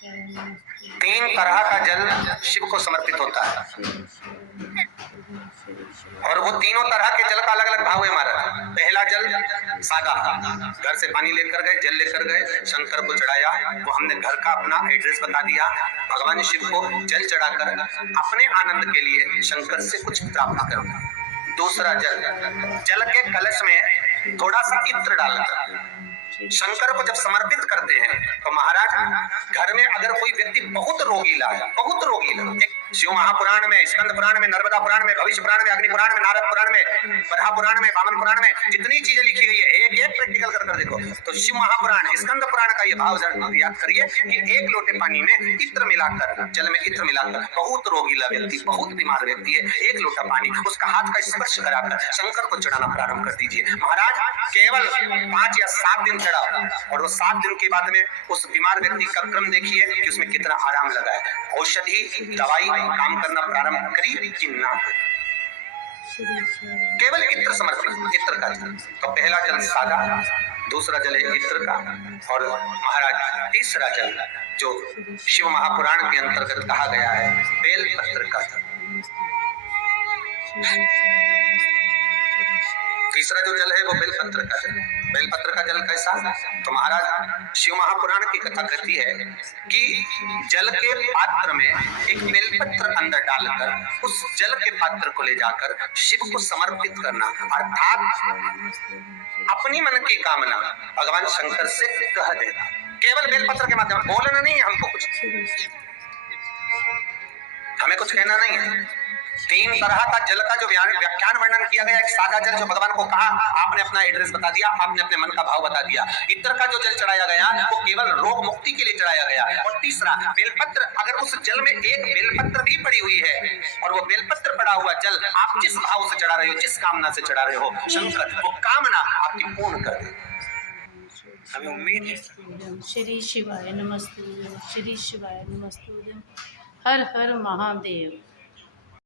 तीन तरह का जल शिव को समर्पित होता है और वो तीनों तरह के जल का अलग अलग भाव है हमारा। पहला जल सादा, घर से पानी लेकर गए, जल लेकर गए, शंकर को चढ़ाया, वो हमने घर का अपना एड्रेस बता दिया, भगवान शिव को जल चढ़ाकर अपने आनंद के लिए शंकर से कुछ प्राप्त करना। दूसरा जल, जल के कलश में थोड़ा सा इत्र डालकर शंकर को जब समर्पित करते हैं तो महाराज घर में अगर कोई व्यक्ति बहुत रोगीला है, बहुत रोगीला, एक शिव महापुराण में, स्कंद पुराण में, नर्मदा पुराण में, भविष्य पुराण में, अग्नि पुराण में, नारद पुराण में, बरहा पुराण में, वामन पुराण में जितनी चीजें लिखी गई है, एक एक प्रैक्टिकल कर देखो। तो शिव महापुराण, स्कंद पुराण का ये भाव याद करिए कि एक लोटे पानी में इत्र मिलाकर, जल में इत्र मिलाकर, बहुत रोगीला व्यक्ति, बहुत बीमार व्यक्ति है, एक लोटा पानी उसका हाथ का स्पर्श कराकर शंकर को चढ़ाना प्रारंभ कर दीजिए। महाराज केवल 5 या 7 दिन चढ़ा और वो 7 दिन के बाद में उस बीमार व्यक्ति का क्रम देखिए कि उसमें कितना आराम लगा है। औषधि दवाई काम करना प्रारंभ करी कि ना करी, केवल इत्र समर्पित, इत्र का जल। तो पहला जल सादा, दूसरा जल है इत्र का, और महाराज तीसरा जल जो शिव महापुराण के अंतर्गत कहा गया है बेल पत्र का जल। तीसरा जो जल है वो बेलपत्र का जल। बेलपत्र का जल कैसा? तो महाराज शिव महापुराण की कथा कहती है कि जल के पात्र में एक बेलपत्र अंदर डालकर उस जल के पात्र को ले जाकर शिव को समर्पित करना, अर्थात अपनी मन की कामना भगवान शंकर से कह देना, केवल बेलपत्र के माध्यम। बोलना नहीं है हमको कुछ, हमें कुछ कहना नहीं है। 3 तरह का जल का जो व्याख्यान वर्णन किया गया, एक सादा जल जो भगवान को कहा, आपने अपना एड्रेस बता दिया, आपने अपने मन का भाव बता दिया। इत्र का जो जल चढ़ाया गया वो केवल रोग मुक्ति के लिए चढ़ाया गया। और तीसरा बेलपत्र, अगर उस जल में एक बेलपत्र भी पड़ी हुई है और वो बेलपत्र पड़ा हुआ जल आप जिस भाव से चढ़ा रहे हो, जिस कामना से चढ़ा रहे हो, शंकर वो कामना आपकी पूर्ण कर दे। हमें उम्मीद है। श्री शिवाय नमस्तुभ्यं, श्री शिवाय नमस्तुभ्यं, हर हर महादेव।